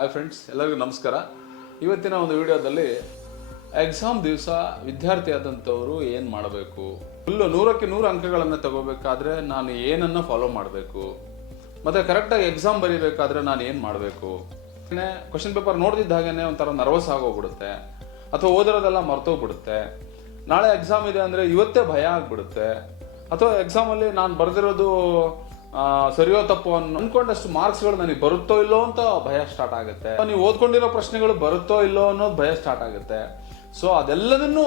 Hi friends, ಎಲ್ಲರಿಗೂ ನಮಸ್ಕಾರ. ಇವತ್ತಿನ ಒಂದು ವಿಡಿಯೋದಲ್ಲಿ ಎಕ್ಸಾಮ್ ದಿವಸ ವಿದ್ಯಾರ್ಥಿ ಆದಂಥವರು ಏನು ಮಾಡಬೇಕು, ಫುಲ್ಲು 100ಕ್ಕೆ 100 ಅಂಕಗಳನ್ನು ತಗೋಬೇಕಾದ್ರೆ ನಾನು ಏನನ್ನು ಫಾಲೋ ಮಾಡಬೇಕು, ಮತ್ತು ಕರೆಕ್ಟಾಗಿ ಎಕ್ಸಾಮ್ ಬರೀಬೇಕಾದ್ರೆ ನಾನು ಏನು ಮಾಡಬೇಕು. ಕ್ವಶನ್ ಪೇಪರ್ ನೋಡ್ದಿದ್ದ ಹಾಗೇನೆ ಒಂಥರ ನರ್ವಸ್ ಆಗೋಗ್ಬಿಡುತ್ತೆ, ಅಥವಾ ಓದಿರೋದೆಲ್ಲ ಮರ್ತೋಗ್ಬಿಡುತ್ತೆ. ನಾಳೆ ಎಕ್ಸಾಮ್ ಇದೆ ಅಂದರೆ ಇವತ್ತೇ ಭಯ ಆಗ್ಬಿಡುತ್ತೆ, ಅಥವಾ ಎಕ್ಸಾಮಲ್ಲಿ ನಾನು ಬರೆದಿರೋದು ಸರಿಯೋ ತಪ್ಪು ಅನ್ಕೊಂಡಷ್ಟು ಮಾರ್ಕ್ಸ್ಗಳು ನನಗೆ ಬರುತ್ತೋ ಇಲ್ಲೋ ಅಂತ ಭಯ ಸ್ಟಾರ್ಟ್ ಆಗುತ್ತೆ. ನೀವು ಓದ್ಕೊಂಡಿರೋ ಪ್ರಶ್ನೆಗಳು ಬರುತ್ತೋ ಇಲ್ಲೋ ಅನ್ನೋದು ಭಯ ಸ್ಟಾರ್ಟ್ ಆಗುತ್ತೆ. ಸೊ ಅದೆಲ್ಲದನ್ನು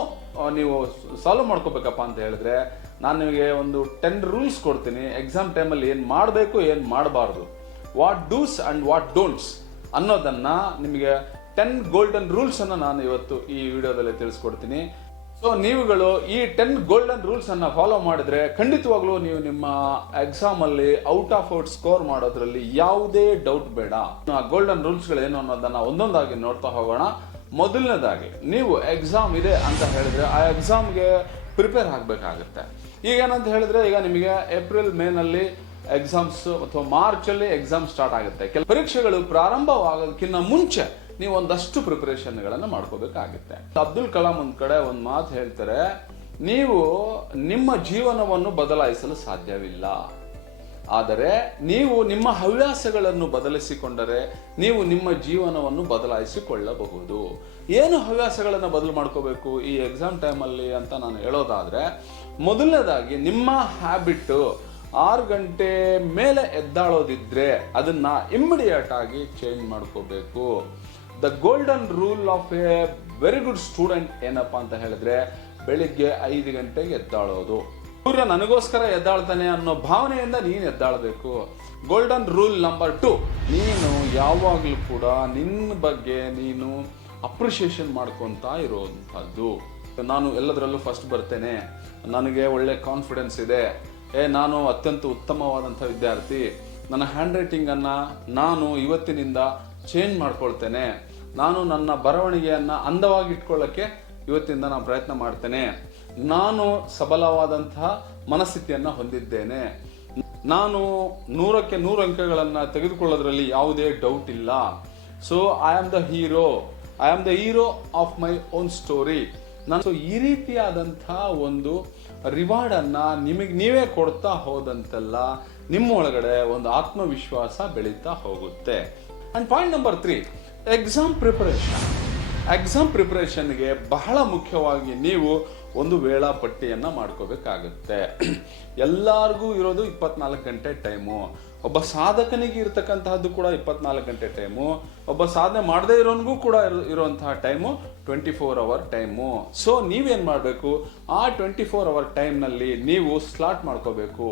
ನೀವು ಸಾಲ್ವ್ ಮಾಡ್ಕೋಬೇಕಪ್ಪ ಅಂತ ಹೇಳಿದ್ರೆ ನಾನು ನಿಮಗೆ ಒಂದು 10 ರೂಲ್ಸ್ ಕೊಡ್ತೀನಿ. ಎಕ್ಸಾಮ್ ಟೈಮಲ್ಲಿ ಏನು ಮಾಡಬೇಕು, ಏನು ಮಾಡಬಾರ್ದು, what dos and what don'ts ಅನ್ನೋದನ್ನ ನಿಮಗೆ 10 ಗೋಲ್ಡನ್ ರೂಲ್ಸ್ ಅನ್ನು ನಾನು ಇವತ್ತು ಈ ವಿಡಿಯೋದಲ್ಲಿ ತಿಳಿಸ್ಕೊಡ್ತೀನಿ. ಸೊ ನೀವುಗಳು ಈ 10 ಗೋಲ್ಡನ್ ರೂಲ್ಸ್ ಅನ್ನ ಫಾಲೋ ಮಾಡಿದ್ರೆ ಖಂಡಿತವಾಗ್ಲೂ ನೀವು ನಿಮ್ಮ ಎಕ್ಸಾಮ್ ಅಲ್ಲಿ ಔಟ್ ಆಫ್ ಔಟ್ ಸ್ಕೋರ್ ಮಾಡೋದ್ರಲ್ಲಿ ಯಾವುದೇ ಡೌಟ್ ಬೇಡ. ಆ ಗೋಲ್ಡನ್ ರೂಲ್ಸ್ ಗಳು ಏನು ಅನ್ನೋದನ್ನ ಒಂದೊಂದಾಗಿ ನೋಡ್ತಾ ಹೋಗೋಣ. ಮೊದಲನೇದಾಗಿ, ನೀವು ಎಕ್ಸಾಮ್ ಇದೆ ಅಂತ ಹೇಳಿದ್ರೆ ಆ ಎಕ್ಸಾಮ್ಗೆ ಪ್ರಿಪೇರ್ ಆಗಬೇಕಾಗುತ್ತೆ. ಈಗ ಏನಂತ ಹೇಳಿದ್ರೆ, ಈಗ ನಿಮಗೆ ಏಪ್ರಿಲ್ ಮೇನಲ್ಲಿ ಎಕ್ಸಾಮ್ಸ್ ಅಥವಾ ಮಾರ್ಚ್ ಅಲ್ಲಿ ಎಕ್ಸಾಮ್ ಸ್ಟಾರ್ಟ್ ಆಗುತ್ತೆ. ಕೆಲ ಪರೀಕ್ಷೆಗಳು ಪ್ರಾರಂಭವಾಗೋದಕ್ಕಿಂತ ಮುಂಚೆ ನೀವು ಒಂದಷ್ಟು ಪ್ರಿಪರೇಷನ್ಗಳನ್ನು ಮಾಡ್ಕೋಬೇಕಾಗುತ್ತೆ. ಅಬ್ದುಲ್ ಕಲಾಂ ಒಂದ್ ಕಡೆ ಒಂದು ಮಾತು ಹೇಳ್ತಾರೆ, ನೀವು ನಿಮ್ಮ ಜೀವನವನ್ನು ಬದಲಾಯಿಸಲು ಸಾಧ್ಯವಿಲ್ಲ, ಆದರೆ ನೀವು ನಿಮ್ಮ ಹವ್ಯಾಸಗಳನ್ನು ಬದಲಿಸಿಕೊಂಡರೆ ನೀವು ನಿಮ್ಮ ಜೀವನವನ್ನು ಬದಲಾಯಿಸಿಕೊಳ್ಳಬಹುದು. ಏನು ಹವ್ಯಾಸಗಳನ್ನು ಬದಲು ಮಾಡ್ಕೋಬೇಕು ಈ ಎಕ್ಸಾಮ್ ಟೈಮಲ್ಲಿ ಅಂತ ನಾನು ಹೇಳೋದಾದ್ರೆ, ಮೊದಲನೇದಾಗಿ ನಿಮ್ಮ ಹ್ಯಾಬಿಟ್ 6 ಗಂಟೆ ಮೇಲೆ ಎದ್ದಾಳೋದಿದ್ರೆ ಅದನ್ನ ಇಮ್ಮಿಡಿಯೇಟ್ ಆಗಿ ಚೇಂಜ್ ಮಾಡ್ಕೋಬೇಕು. The golden rule of A very good student ಏನಪ್ಪಾ ಅಂತ ಹೇಳಿದ್ರೆ, ಬೆಳಿಗ್ಗೆ 5 ಗಂಟೆಗೆ ಎದ್ದಾಳೋದು. ಸೂರ್ಯ ನನಗೋಸ್ಕರ ಎದ್ದಾಳ್ತಾನೆ ಅನ್ನೋ ಭಾವನೆಯಿಂದ ನೀನು ಎದ್ದಾಳಬೇಕು. ಗೋಲ್ಡನ್ ರೂಲ್ ನಂಬರ್ 2, ನೀನು ಯಾವಾಗಲೂ ಕೂಡ ನಿನ್ನ ಬಗ್ಗೆ ನೀನು ಅಪ್ರಿಷಿಯೇಷನ್ ಮಾಡ್ಕೊತಾ ಇರೋವಂಥದ್ದು. ನಾನು ಎಲ್ಲದರಲ್ಲೂ ಫಸ್ಟ್ ಬರ್ತೇನೆ, ನನಗೆ ಒಳ್ಳೆ ಕಾನ್ಫಿಡೆನ್ಸ್ ಇದೆ, ನಾನು ಅತ್ಯಂತ ಉತ್ತಮವಾದಂಥ ವಿದ್ಯಾರ್ಥಿ, ನನ್ನ ಹ್ಯಾಂಡ್ ರೈಟಿಂಗನ್ನು ನಾನು ಇವತ್ತಿನಿಂದ ಚೇಂಜ್ ಮಾಡ್ಕೊಳ್ತೇನೆ, ನಾನು ನನ್ನ ಬರವಣಿಗೆಯನ್ನು ಅಂದವಾಗಿ ಇಟ್ಕೊಳ್ಳೋಕ್ಕೆ ಇವತ್ತಿಂದ ನಾನು ಪ್ರಯತ್ನ ಮಾಡ್ತೇನೆ, ನಾನು ಸಬಲವಾದಂತಹ ಮನಸ್ಥಿತಿಯನ್ನು ಹೊಂದಿದ್ದೇನೆ, ನಾನು 100ಕ್ಕೆ 100 ಅಂಕಗಳನ್ನು ತೆಗೆದುಕೊಳ್ಳೋದ್ರಲ್ಲಿ ಯಾವುದೇ ಡೌಟ್ ಇಲ್ಲ. So I am the hero of my own story. ನಾನು ಈ ರೀತಿಯಾದಂತಹ ಒಂದು ರಿವಾರ್ಡ್ ಅನ್ನ ನಿಮಗೆ ನೀವೇ ಕೊಡ್ತಾ ಹೋದಂತೆಲ್ಲ ನಿಮ್ಮ ಒಳಗಡೆ ಒಂದು ಆತ್ಮವಿಶ್ವಾಸ ಬೆಳೀತಾ ಹೋಗುತ್ತೆ. ಅಂಡ್ ಪಾಯಿಂಟ್ ನಂಬರ್ 3, ಎಕ್ಸಾಮ್ ಪ್ರಿಪರೇಷನ್ಗೆ ಬಹಳ ಮುಖ್ಯವಾಗಿ ನೀವು ಒಂದು ವೇಳಾಪಟ್ಟಿಯನ್ನ ಮಾಡ್ಕೋಬೇಕಾಗುತ್ತೆ. ಎಲ್ಲರಿಗೂ ಇರೋದು 24 ಗಂಟೆ ಟೈಮು. ಒಬ್ಬ ಸಾಧಕನಿಗೆ ಇರತಕ್ಕಂತಹದ್ದು ಕೂಡ 24 ಗಂಟೆ ಟೈಮು. ಒಬ್ಬ ಸಾಧನೆ ಮಾಡದೇ ಇರೋನ್ಗೂ ಕೂಡ ಇರುವಂತಹ ಟೈಮು 24 ಅವರ್ ಟೈಮು. ಸೊ ನೀವೇನ್ ಮಾಡಬೇಕು, ಆ 24 ಅವರ್ ಟೈಮ್ನಲ್ಲಿ ನೀವು ಸ್ಲಾಟ್ ಮಾಡ್ಕೋಬೇಕು.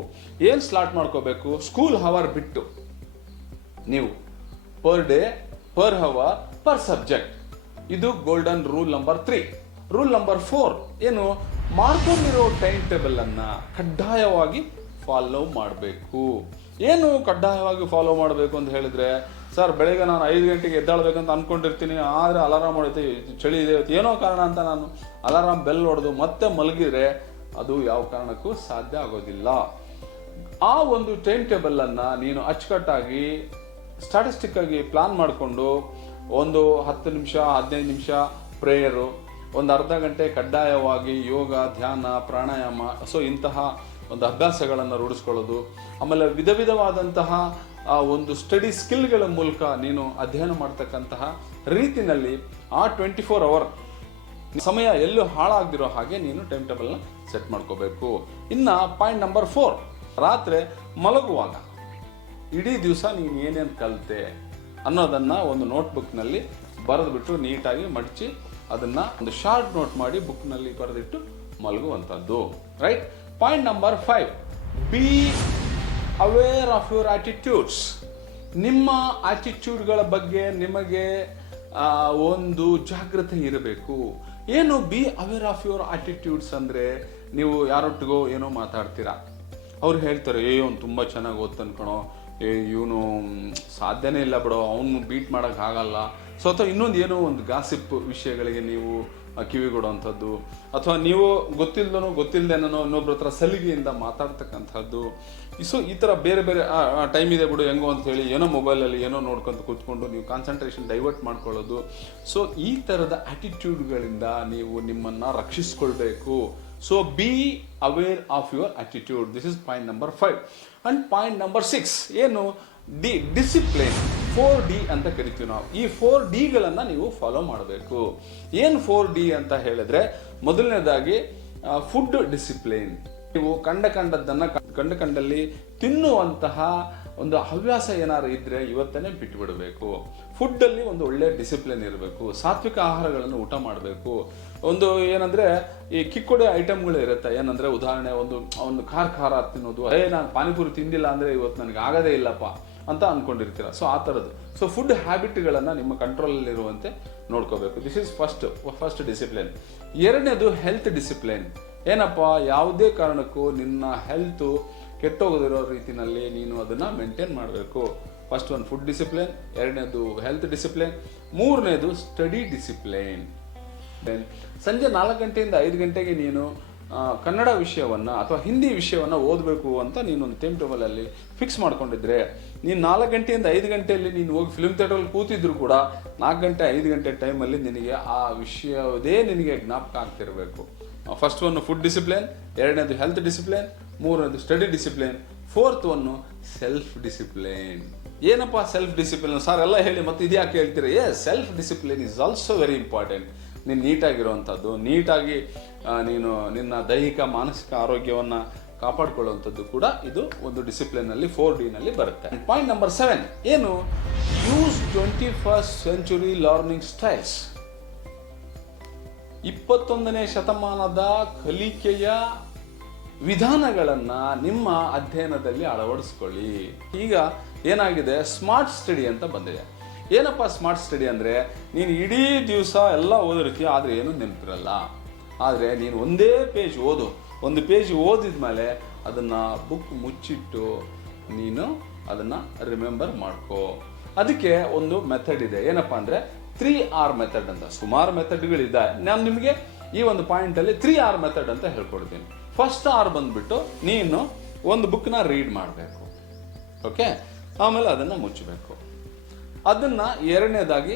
ಏನ್ ಸ್ಲಾಟ್ ಮಾಡ್ಕೋಬೇಕು? ಸ್ಕೂಲ್ ಅವರ್ ಬಿಟ್ಟು ನೀವು per day, per hour, per subject. ಇದು golden rule number 3. Rule number 4 ಏನು, ಮಾಡ್ಕೊಂಡಿರೋ ಟೈಮ್ ಟೇಬಲ್ ಅನ್ನ ಕಡ್ಡಾಯವಾಗಿ ಫಾಲೋ ಮಾಡಬೇಕು. ಏನು ಕಡ್ಡಾಯವಾಗಿ ಫಾಲೋ ಮಾಡಬೇಕು ಅಂತ ಹೇಳಿದ್ರೆ, ಸರ್ ಬೆಳಗ್ಗೆ ನಾನು 5 ಗಂಟೆಗೆ ಎದ್ದಾಳ್ಬೇಕಂತ ಅನ್ಕೊಂಡಿರ್ತೀನಿ, ಆದ್ರೆ ಅಲಾರಾಮ್ ಹೊಡಿತೆ, ಚಳಿ ಇದೆ, ಏನೋ ಕಾರಣ ಅಂತ ನಾನು ಅಲಾರಾಮ್ ಬೆಲ್ ಹೊಡೆದು ಮತ್ತೆ ಮಲಗಿದ್ರೆ ಅದು ಯಾವ ಕಾರಣಕ್ಕೂ ಸಾಧ್ಯ ಆಗೋದಿಲ್ಲ. ಆ ಒಂದು ಟೈಮ್ ಟೇಬಲ್ ಅನ್ನ ನೀನು ಅಚ್ಚುಕಟ್ಟಾಗಿ ಸ್ಟಾಟಿಸ್ಟಿಕ್ ಆಗಿ ಪ್ಲಾನ್ ಮಾಡಿಕೊಂಡು ಒಂದು 10 ನಿಮಿಷ 15 ನಿಮಿಷ ಪ್ರೇಯರು, ಒಂದು ಅರ್ಧ ಗಂಟೆ ಕಡ್ಡಾಯವಾಗಿ ಯೋಗ, ಧ್ಯಾನ, ಪ್ರಾಣಾಯಾಮ, ಸೊ ಇಂತಹ ಒಂದು ಅಭ್ಯಾಸಗಳನ್ನು ರೂಢಿಸ್ಕೊಳ್ಳೋದು. ಆಮೇಲೆ ವಿಧವಾದಂತಹ ಒಂದು ಸ್ಟಡಿ ಸ್ಕಿಲ್ಗಳ ಮೂಲಕ ನೀನು ಅಧ್ಯಯನ ಮಾಡ್ತಕ್ಕಂತಹ ರೀತಿನಲ್ಲಿ ಆ 24 ಅವರ್ ಸಮಯ ಎಲ್ಲೂ ಹಾಳಾಗದಿರೋ ಹಾಗೆ ನೀನು ಟೈಮ್ ಟೇಬಲ್ನ ಸೆಟ್ ಮಾಡ್ಕೋಬೇಕು. ಇನ್ನ ಪಾಯಿಂಟ್ ನಂಬರ್ 4, ರಾತ್ರಿ ಮಲಗುವಾಗ ಇಡೀ ದಿವಸ ನೀನು ಏನೇನು ಕಲಿತೆ ಅನ್ನೋದನ್ನ ಒಂದು ನೋಟ್ಬುಕ್ನಲ್ಲಿ ಬರೆದ್ಬಿಟ್ಟು ನೀಟಾಗಿ ಮಡಚಿ ಅದನ್ನ ಒಂದು ಶಾರ್ಟ್ ನೋಟ್ ಮಾಡಿ ಬುಕ್ನಲ್ಲಿ ಬರೆದಿಟ್ಟು ಮಲಗುವಂಥದ್ದು. Right. Point number 5, be aware of your attitudes. ನಿಮ್ಮ ಆಟಿಟ್ಯೂಡ್ಗಳ ಬಗ್ಗೆ ನಿಮಗೆ ಒಂದು ಜಾಗೃತಿ ಇರಬೇಕು. ಏನು be aware of your attitudes ಅಂದರೆ, ನೀವು ಯಾರೊಟ್ಟಿಗೋ ಏನೋ ಮಾತಾಡ್ತೀರಾ, ಅವ್ರು ಹೇಳ್ತಾರೆ, ಅವ್ನು ತುಂಬ ಚೆನ್ನಾಗಿ ಓದ್ತಾನೆ ಕಣೋ, ಇವನು ಸಾಧ್ಯನೇ ಇಲ್ಲ ಬಿಡೋ, ಅವನು ಬೀಟ್ ಮಾಡೋಕ್ಕಾಗಲ್ಲ, ಸೊ ಅಥವಾ ಇನ್ನೊಂದು ಏನೋ ಒಂದು ಗಾಸಿಪ್ ವಿಷಯಗಳಿಗೆ ನೀವು ಕಿವಿಗೊಡುವಂಥದ್ದು, ಅಥವಾ ನೀವು ಗೊತ್ತಿಲ್ಲದೇನೋ ಇನ್ನೊಬ್ರ ಹತ್ರ ಸಲಿಗೆಯಿಂದ ಮಾತಾಡ್ತಕ್ಕಂಥದ್ದು. ಸೊ ಈ ಥರ ಬೇರೆ ಬೇರೆ ಟೈಮ್ ಇದೆ ಬಿಡು ಹೆಂಗೋ ಅಂತ ಹೇಳಿ ಏನೋ ಮೊಬೈಲಲ್ಲಿ ಏನೋ ನೋಡ್ಕೊಂತ ಕೂತ್ಕೊಂಡು ನೀವು ಕಾನ್ಸಂಟ್ರೇಷನ್ ಡೈವರ್ಟ್ ಮಾಡ್ಕೊಳ್ಳೋದು. ಸೊ ಈ ಥರದ ಆಟಿಟ್ಯೂಡ್ಗಳಿಂದ ನೀವು ನಿಮ್ಮನ್ನು ರಕ್ಷಿಸ್ಕೊಳ್ಬೇಕು. So be aware of your attitude. This is point number 5. And point number 6 ಏನು? ಡಿಸಿಪ್ಲಿನ್. 4D ಅಂತ ಕರಿತೀವಿ ನಾವು. ಈ 4Dಗಳನ್ನು ನೀವು ಫಾಲೋ ಮಾಡಬೇಕು. ಏನು 4D ಅಂತ ಹೇಳಿದ್ರೆ, ಮೊದಲನೇದಾಗಿ ಫುಡ್ ಡಿಸಿಪ್ಲಿನ್. ನೀವು ಕಂಡಲ್ಲಿ ತಿನ್ನುವಂತಹ ಒಂದು ಹವ್ಯಾಸ ಏನಾದ್ರು ಇದ್ರೆ ಇವತ್ತೇ ಬಿಟ್ಟುಬಿಡಬೇಕು. ಫುಡ್ಡಲ್ಲಿ ಒಂದು ಒಳ್ಳೆ ಡಿಸಿಪ್ಲಿನ್ ಇರಬೇಕು. ಸಾತ್ವಿಕ ಆಹಾರಗಳನ್ನು ಊಟ ಮಾಡಬೇಕು. ಒಂದು ಏನಂದ್ರೆ ಈ ಕಿಕ್ಕೊಡೆ ಐಟಮ್ಗಳು ಇರುತ್ತೆ. ಏನಂದ್ರೆ ಉದಾಹರಣೆ ಒಂದು ಖಾರ ತಿನ್ನೋದು, ನಾನು ಪಾನಿಪುರಿ ತಿಂದಿಲ್ಲ ಅಂದ್ರೆ ಇವತ್ತು ನನಗೆ ಆಗದೇ ಇಲ್ಲಪ್ಪ ಅಂತ ಅನ್ಕೊಂಡಿರ್ತೀರ. ಸೊ ಆ ಥರದ್ದು. ಸೊ ಫುಡ್ ಹ್ಯಾಬಿಟ್ಗಳನ್ನು ನಿಮ್ಮ ಕಂಟ್ರೋಲಲ್ಲಿ ಇರುವಂತೆ ನೋಡ್ಕೋಬೇಕು. This is first discipline. ಎರಡನೇದು ಹೆಲ್ತ್ ಡಿಸಿಪ್ಲಿನ್. ಏನಪ್ಪ, ಯಾವುದೇ ಕಾರಣಕ್ಕೂ ನಿನ್ನ ಹೆಲ್ತು ಕೆಟ್ಟೋಗದಿರೋ ರೀತಿಯಲ್ಲಿ ನೀನು ಅದನ್ನು ಮೇಂಟೈನ್ ಮಾಡಬೇಕು. ಫಸ್ಟ್ ಒಂದು ಫುಡ್ ಡಿಸಿಪ್ಲಿನ್, ಎರಡನೇದು ಹೆಲ್ತ್ ಡಿಸಿಪ್ಲಿನ್, ಮೂರನೇದು ಸ್ಟಡಿ ಡಿಸಿಪ್ಲಿನ್. ಸಂಜೆ 4 ಗಂಟೆಯಿಂದ 5 ಗಂಟೆಗೆ ನೀನು ಕನ್ನಡ ವಿಷಯವನ್ನು ಅಥವಾ ಹಿಂದಿ ವಿಷಯವನ್ನು ಓದಬೇಕು ಅಂತ ನೀನೊಂದು ಟೈಮ್ ಟೇಬಲಲ್ಲಿ ಫಿಕ್ಸ್ ಮಾಡ್ಕೊಂಡಿದ್ರೆ, ನೀನು 4 ಗಂಟೆಯಿಂದ 5 ಗಂಟೆಯಲ್ಲಿ ನೀನು ಹೋಗಿ ಫಿಲ್ಮ್ ಥಿಯೇಟ್ರಲ್ಲಿ ಕೂತಿದ್ರು ಕೂಡ 4 ಗಂಟೆ 5 ಗಂಟೆ ಟೈಮಲ್ಲಿ ನಿನಗೆ ಆ ವಿಷಯದೇ ನಿನಗೆ ಜ್ಞಾಪಕ ಆಗ್ತಿರಬೇಕು. ಫಸ್ಟ್ ಒಂದು ಫುಡ್ ಡಿಸಿಪ್ಲಿನ್, ಎರಡನೇದು ಹೆಲ್ತ್ ಡಿಸಿಪ್ಲಿನ್, ಮೂರನೇದು ಸ್ಟಡಿ ಡಿಸಿಪ್ಲಿನ್, ಫೋರ್ತ್ ಒಂದು ಸೆಲ್ಫ್ ಡಿಸಿಪ್ಲಿನ್. ಏನಪ್ಪ ಸೆಲ್ಫ್ ಡಿಸಿಪ್ಲಿನ್ ಸರ್ ಎಲ್ಲ ಹೇಳಿ ಮತ್ತೆ ಇದ್ಯಾಕೆ ಹೇಳ್ತೀರಾ? Self discipline is also very important. ನೀನು ನೀಟಾಗಿರುವಂಥದ್ದು, ನೀಟಾಗಿ ನೀನು ನಿನ್ನ ದೈಹಿಕ ಮಾನಸಿಕ ಆರೋಗ್ಯವನ್ನು ಕಾಪಾಡಿಕೊಳ್ಳುವಂಥದ್ದು ಕೂಡ ಇದು ಒಂದು ಡಿಸಿಪ್ಲಿನಲ್ಲಿ 4Dನಲ್ಲಿ ಬರುತ್ತೆ. ಪಾಯಿಂಟ್ ನಂಬರ್ 7 ಏನು? Use 21st century learning styles. 21ನೇ ಶತಮಾನದ ಕಲಿಕೆಯ ವಿಧಾನಗಳನ್ನು ನಿಮ್ಮ ಅಧ್ಯಯನದಲ್ಲಿ ಅಳವಡಿಸ್ಕೊಳ್ಳಿ. ಈಗ ಏನಾಗಿದೆ, ಸ್ಮಾರ್ಟ್ ಸ್ಟಡಿ ಅಂತ ಬಂದಿದೆ. ಏನಪ್ಪ ಸ್ಮಾರ್ಟ್ ಸ್ಟಡಿ ಅಂದರೆ, ನೀನು ಇಡೀ ದಿವಸ ಎಲ್ಲ ಓದಿರ್ತೀಯ, ಆದರೆ ಏನೂ ನೆನಪಿರಲ್ಲ. ಆದರೆ ನೀನು ಒಂದೇ ಪೇಜ್ ಓದು. ಒಂದು ಪೇಜ್ ಓದಿದ ಮೇಲೆ ಅದನ್ನು ಬುಕ್ ಮುಚ್ಚಿಟ್ಟು ನೀನು ಅದನ್ನು ರಿಮೆಂಬರ್ ಮಾಡ್ಕೋ. ಅದಕ್ಕೆ ಒಂದು ಮೆಥಡ್ ಇದೆ. ಏನಪ್ಪ ಅಂದರೆ 3R ಮೆಥಡ್ ಅಂತ. ಸುಮಾರು ಮೆಥಡ್ಗಳಿದೆ. ನಾನು ನಿಮಗೆ ಈ ಒಂದು ಪಾಯಿಂಟಲ್ಲಿ 3R ಮೆಥಡ್ ಅಂತ ಹೇಳ್ಕೊಡ್ತೀನಿ. ಫಸ್ಟ್ R ಬಂದ್ಬಿಟ್ಟು ನೀನು ಒಂದು ಬುಕ್ನ ರೀಡ್ ಮಾಡಬೇಕು. ಓಕೆ, ಆಮೇಲೆ ಅದನ್ನು ಮುಚ್ಚಬೇಕು. ಅದನ್ನು ಎರಡನೇದಾಗಿ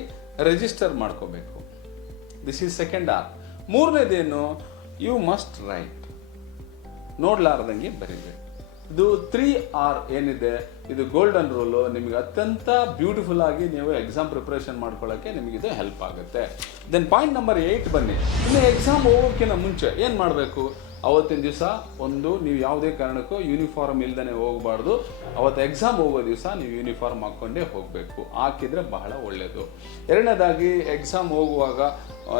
ರಿಜಿಸ್ಟರ್ ಮಾಡ್ಕೋಬೇಕು. This is second R. ಮೂರನೇದೇನು? You must write. ನೋಡ್ಲಾರ್ದಂಗೆ ಬರೀಬೇಕು. ಇದು 3R ಏನಿದೆ, ಇದು ಗೋಲ್ಡನ್ ರೂಲು. ನಿಮಗೆ ಅತ್ಯಂತ ಬ್ಯೂಟಿಫುಲ್ ಆಗಿ ನೀವು ಎಕ್ಸಾಮ್ ಪ್ರಿಪ್ರೇಷನ್ ಮಾಡ್ಕೊಳ್ಳೋಕ್ಕೆ ನಿಮಗಿದು ಹೆಲ್ಪ್ ಆಗುತ್ತೆ. ದೆನ್ ಪಾಯಿಂಟ್ ನಂಬರ್ 8 ಬನ್ನಿ. ಇನ್ನು ಎಕ್ಸಾಮ್ ಹೋಗೋಕ್ಕಿಂತ ಮುಂಚೆ ಏನು ಮಾಡಬೇಕು? ಅವತ್ತಿನ ದಿವಸ ನೀವು ಯಾವುದೇ ಕಾರಣಕ್ಕೂ ಯೂನಿಫಾರ್ಮ್ ಇಲ್ದೇ ಹೋಗಬಾರ್ದು. ಅವತ್ತು ಎಕ್ಸಾಮ್ ಹೋಗೋ ದಿವಸ ನೀವು ಯೂನಿಫಾರ್ಮ್ ಹಾಕ್ಕೊಂಡೇ ಹೋಗಬೇಕು. ಹಾಕಿದರೆ ಬಹಳ ಒಳ್ಳೆಯದು. ಎರಡನೇದಾಗಿ ಎಕ್ಸಾಮ್ ಹೋಗುವಾಗ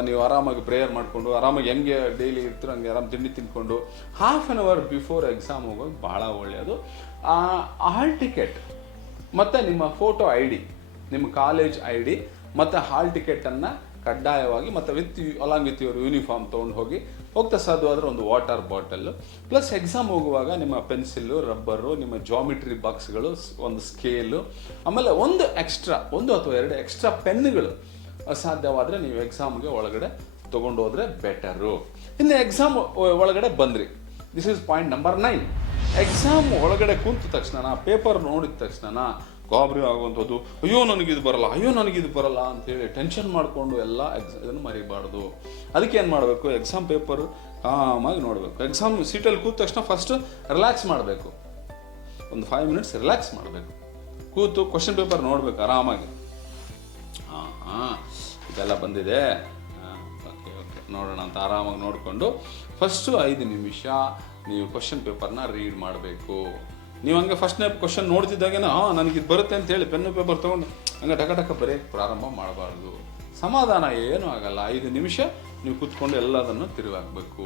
ನೀವು ಆರಾಮಾಗಿ ಪ್ರೇಯರ್ ಮಾಡಿಕೊಂಡು ಆರಾಮಾಗಿ ಹೆಂಗೆ ಡೈಲಿ ಇರ್ತೀರೋ ಹಂಗೆ ಆರಾಮ್ ತಿಂಡಿ ತಿಂದ್ಕೊಂಡು half an hour before exam ಹೋಗೋದು ಬಹಳ ಒಳ್ಳೆಯದು. ಹಾಲ್ ಟಿಕೆಟ್ ಮತ್ತು ನಿಮ್ಮ ಫೋಟೋ ID, ನಿಮ್ಮ ಕಾಲೇಜ್ ID ಮತ್ತು ಹಾಲ್ ಟಿಕೆಟನ್ನು ಕಡ್ಡಾಯವಾಗಿ ಮತ್ತು ಅಲಾಂಗ್ ವಿತ್ ಯುವರ್ ಯೂನಿಫಾರ್ಮ್ ತೊಗೊಂಡು ಹೋಗ್ತಾ ಸಾಧ್ಯವಾದರೆ ಒಂದು ವಾಟರ್ ಬಾಟಲ್ಲು, ಪ್ಲಸ್ ಎಕ್ಸಾಮ್ ಹೋಗುವಾಗ ನಿಮ್ಮ ಪೆನ್ಸಿಲ್ಲು, ರಬ್ಬರು, ನಿಮ್ಮ ಜಾಮಿಟ್ರಿ ಬಾಕ್ಸ್ಗಳು, ಒಂದು ಸ್ಕೇಲು, ಆಮೇಲೆ ಒಂದು ಅಥವಾ 2 ಎಕ್ಸ್ಟ್ರಾ ಪೆನ್ನುಗಳು ಸಾಧ್ಯವಾದರೆ ನೀವು ಎಕ್ಸಾಮ್ಗೆ ಒಳಗಡೆ ತೊಗೊಂಡು ಹೋದರೆ ಬೆಟರು. ಇನ್ನು ಎಕ್ಸಾಮ್ ಒಳಗಡೆ ಬಂದ್ರಿ. This is point number 9. Exam ಒಳಗಡೆ ಕೂತ ತಕ್ಷಣ, ಪೇಪರ್ ನೋಡಿದ ತಕ್ಷಣ ಗಾಬರಿ ಆಗುವಂಥದ್ದು, ಅಯ್ಯೋ ನನಗಿದು ಬರಲ್ಲ ಅಂತೇಳಿ ಟೆನ್ಷನ್ ಮಾಡಿಕೊಂಡು ಎಲ್ಲ ಇದನ್ನು ಮರಿಬಾರ್ದು. ಅದಕ್ಕೆ ಏನು ಮಾಡಬೇಕು? ಎಕ್ಸಾಮ್ ಪೇಪರ್ ಕಾಮಾಗಿ ನೋಡಬೇಕು. ಎಕ್ಸಾಮ್ ಸೀಟಲ್ಲಿ ಕೂತ ತಕ್ಷಣ ಫಸ್ಟ್ ರಿಲ್ಯಾಕ್ಸ್ ಮಾಡಬೇಕು. ಒಂದು 5 ಮಿನಿಟ್ಸ್ ರಿಲ್ಯಾಕ್ಸ್ ಮಾಡಬೇಕು. ಕೂತು ಕ್ವಶನ್ ಪೇಪರ್ ನೋಡಬೇಕು ಆರಾಮಾಗಿ. ಇದೆಲ್ಲ ಬಂದಿದೆ, ಓಕೆ ನೋಡೋಣ ಅಂತ ಆರಾಮಾಗಿ ನೋಡಿಕೊಂಡು ಫಸ್ಟು 5 ನಿಮಿಷ ನೀವು ಕ್ವಶನ್ ಪೇಪರ್ನ ರೀಡ್ ಮಾಡಬೇಕು. ನೀವು ಹಂಗೆ ಫಸ್ಟ್ನೇ ಕ್ವಶನ್ ನೋಡ್ತಿದ್ದಾಗೇನೋ ನನಗಿದು ಬರುತ್ತೆ ಅಂತೇಳಿ ಪೆನ್ನು ಪೇಪರ್ ತೊಗೊಂಡು ಹಂಗೆ ಟಕ ಬರೆಯೋಕ್ಕೆ ಪ್ರಾರಂಭ ಮಾಡಬಾರ್ದು. ಸಮಾಧಾನ ಏನೂ ಆಗಲ್ಲ. 5 ನಿಮಿಷ ನೀವು ಕೂತ್ಕೊಂಡು ಎಲ್ಲದನ್ನು ತಿರುಗಾಕಬೇಕು.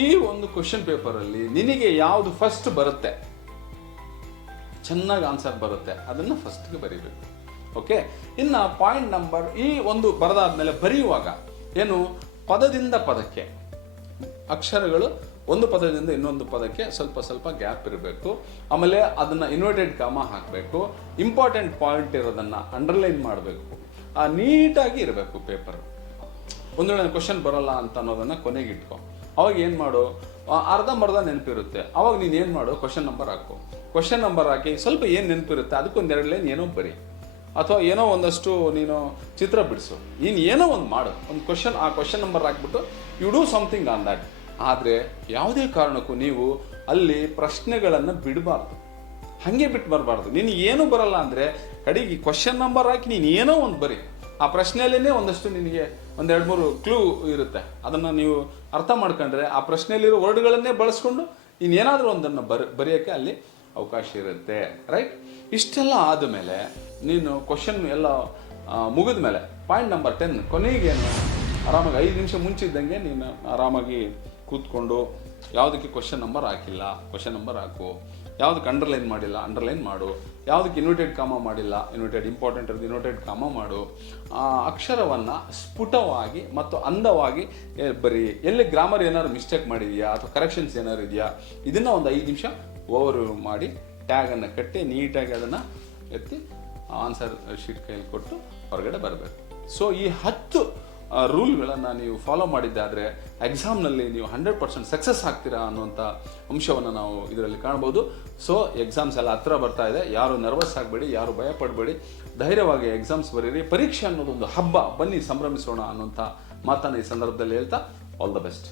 ಈ ಒಂದು ಕ್ವಶನ್ ಪೇಪರಲ್ಲಿ ನಿನಗೆ ಯಾವುದು ಫಸ್ಟ್ ಬರುತ್ತೆ, ಚೆನ್ನಾಗಿ ಆನ್ಸರ್ ಬರುತ್ತೆ, ಅದನ್ನು ಫಸ್ಟ್ಗೆ ಬರೀಬೇಕು. ಓಕೆ, ಇನ್ನು ಪಾಯಿಂಟ್ ನಂಬರ್, ಈ ಒಂದು ಬರೆದಾದ್ಮೇಲೆ ಬರೆಯುವಾಗ ಏನು, ಪದದಿಂದ ಪದಕ್ಕೆ ಅಕ್ಷರಗಳು ಒಂದು ಪದದಿಂದ ಇನ್ನೊಂದು ಪದಕ್ಕೆ ಸ್ವಲ್ಪ ಗ್ಯಾಪ್ ಇರಬೇಕು. ಆಮೇಲೆ ಅದನ್ನು ಇನ್ವರ್ಟೆಡ್ ಕಾಮ ಹಾಕಬೇಕು. ಇಂಪಾರ್ಟೆಂಟ್ ಪಾಯಿಂಟ್ ಇರೋದನ್ನು ಅಂಡರ್ಲೈನ್ ಮಾಡಬೇಕು. ನೀಟಾಗಿ ಇರಬೇಕು ಪೇಪರ್. ಒಂದು ವೇಳೆ ಕ್ವಶನ್ ಬರಲ್ಲ ಅಂತ ಅನ್ನೋದನ್ನ ಕೊನೆಗೆ ಇಟ್ಕೊ. ಅವಾಗ ಏನು ಮಾಡು, ಅರ್ಧಂಬರ್ಧ ನೆನಪಿರುತ್ತೆ. ಅವಾಗ ನೀನು ಏನು ಮಾಡು, ಕ್ವಶನ್ ನಂಬರ್ ಹಾಕು. ಕ್ವಶನ್ ನಂಬರ್ ಹಾಕಿ ಸ್ವಲ್ಪ ಏನು ನೆನಪಿರುತ್ತೆ ಅದಕ್ಕೊಂದೆರಡು ಲೈನ್ ಏನೋ ಬರಿ, ಅಥವಾ ಏನೋ ಒಂದಷ್ಟು ನೀನು ಚಿತ್ರ ಬಿಡಿಸು. ನೀನು ಏನೋ ಒಂದು ಮಾಡು, ಒಂದು ಕ್ವಶನ್, ಆ ಕ್ವಶನ್ ನಂಬರ್ ಹಾಕ್ಬಿಟ್ಟು you do something on that. ಆದರೆ ಯಾವುದೇ ಕಾರಣಕ್ಕೂ ನೀವು ಅಲ್ಲಿ ಪ್ರಶ್ನೆಗಳನ್ನು ಬಿಡಬಾರ್ದು, ಹಾಗೆ ಬಿಟ್ಟು ಬರಬಾರ್ದು. ನೀನು ಏನೂ ಬರಲ್ಲ ಅಂದರೆ ಕಡೆಗೆ ಕ್ವಶನ್ ನಂಬರ್ ಹಾಕಿ ನೀನು ಏನೋ ಒಂದು ಬರಿ. ಆ ಪ್ರಶ್ನೆಯಲ್ಲೇ ಒಂದಷ್ಟು ನಿನಗೆ ಒಂದೆರಡು ಮೂರು ಕ್ಲೂ ಇರುತ್ತೆ, ಅದನ್ನು ನೀವು ಅರ್ಥ ಮಾಡ್ಕೊಂಡ್ರೆ ಆ ಪ್ರಶ್ನೆಯಲ್ಲಿರೋ ವರ್ಡ್ಗಳನ್ನೇ ಬಳಸ್ಕೊಂಡು ನೀನೇನಾದರೂ ಒಂದನ್ನು ಬರೆಯೋಕ್ಕೆ ಅಲ್ಲಿ ಅವಕಾಶ ಇರುತ್ತೆ, ರೈಟ್? ಇಷ್ಟೆಲ್ಲ ಆದಮೇಲೆ ನೀನು ಕ್ವಶನ್ ಎಲ್ಲ ಮುಗಿದ ಮೇಲೆ ಪಾಯಿಂಟ್ ನಂಬರ್ 10 ಕೊನೆಗೇನು, ಆರಾಮಾಗಿ 5 ನಿಮಿಷ ಮುಂಚಿದ್ದಂಗೆ ನೀನು ಆರಾಮಾಗಿ ಕೂತ್ಕೊಂಡು ಯಾವುದಕ್ಕೆ ಕ್ವಶನ್ ನಂಬರ್ ಹಾಕಿಲ್ಲ ಕ್ವಶನ್ ನಂಬರ್ ಹಾಕು, ಯಾವುದಕ್ಕೆ ಅಂಡರ್ಲೈನ್ ಮಾಡಿಲ್ಲ ಅಂಡರ್ಲೈನ್ ಮಾಡು, ಯಾವುದಕ್ಕೆ ಇನ್ವರ್ಟೆಡ್ ಕಾಮ ಮಾಡಿಲ್ಲ ಇನ್ವರ್ಟೆಡ್ ಇಂಪಾರ್ಟೆಂಟ್ ಇರೋದು ಇನ್ವರ್ಟೆಡ್ ಕಾಮ ಮಾಡು. ಆ ಅಕ್ಷರವನ್ನು ಸ್ಫುಟವಾಗಿ ಮತ್ತು ಅಂದವಾಗಿ ಬರೀ. ಎಲ್ಲಿ ಗ್ರಾಮರ್ ಏನಾದ್ರು ಮಿಸ್ಟೇಕ್ ಮಾಡಿದೆಯಾ ಅಥವಾ ಕರೆಕ್ಷನ್ಸ್ ಏನಾದ್ರು ಇದೆಯಾ ಇದನ್ನು ಒಂದು 5 ನಿಮಿಷ ಓವರ್ ಮಾಡಿ ಟ್ಯಾಗನ್ನು ಕಟ್ಟಿ ನೀಟಾಗಿ ಅದನ್ನು ಎತ್ತಿ ಆನ್ಸರ್ ಶೀಟ್ ಕೈಯಲ್ಲಿ ಕೊಟ್ಟು ಹೊರಗಡೆ ಬರಬೇಕು. ಸೊ ಈ 10 ರೂಲ್ಗಳನ್ನು ನೀವು ಫಾಲೋ ಮಾಡಿದ್ದಾದರೆ ಎಕ್ಸಾಮ್ನಲ್ಲಿ ನೀವು 100% ಸಕ್ಸಸ್ ಆಗ್ತೀರಾ ಅನ್ನುವಂಥ ಅಂಶವನ್ನು ನಾವು ಇದರಲ್ಲಿ ಕಾಣ್ಬೋದು. ಸೊ ಎಕ್ಸಾಮ್ಸ್ ಎಲ್ಲ ಹತ್ರ ಬರ್ತಾ ಇದೆ, ಯಾರು ನರ್ವಸ್ ಆಗಬೇಡಿ, ಯಾರು ಭಯ ಪಡಬೇಡಿ, ಧೈರ್ಯವಾಗಿ ಎಕ್ಸಾಮ್ಸ್ ಬರೀರಿ. ಪರೀಕ್ಷೆ ಅನ್ನೋದೊಂದು ಹಬ್ಬ, ಬನ್ನಿ ಸಂಭ್ರಮಿಸೋಣ ಅನ್ನುವಂಥ ಮಾತನ್ನು ಈ ಸಂದರ್ಭದಲ್ಲಿ ಹೇಳ್ತಾ ಆಲ್ ದ ಬೆಸ್ಟ್.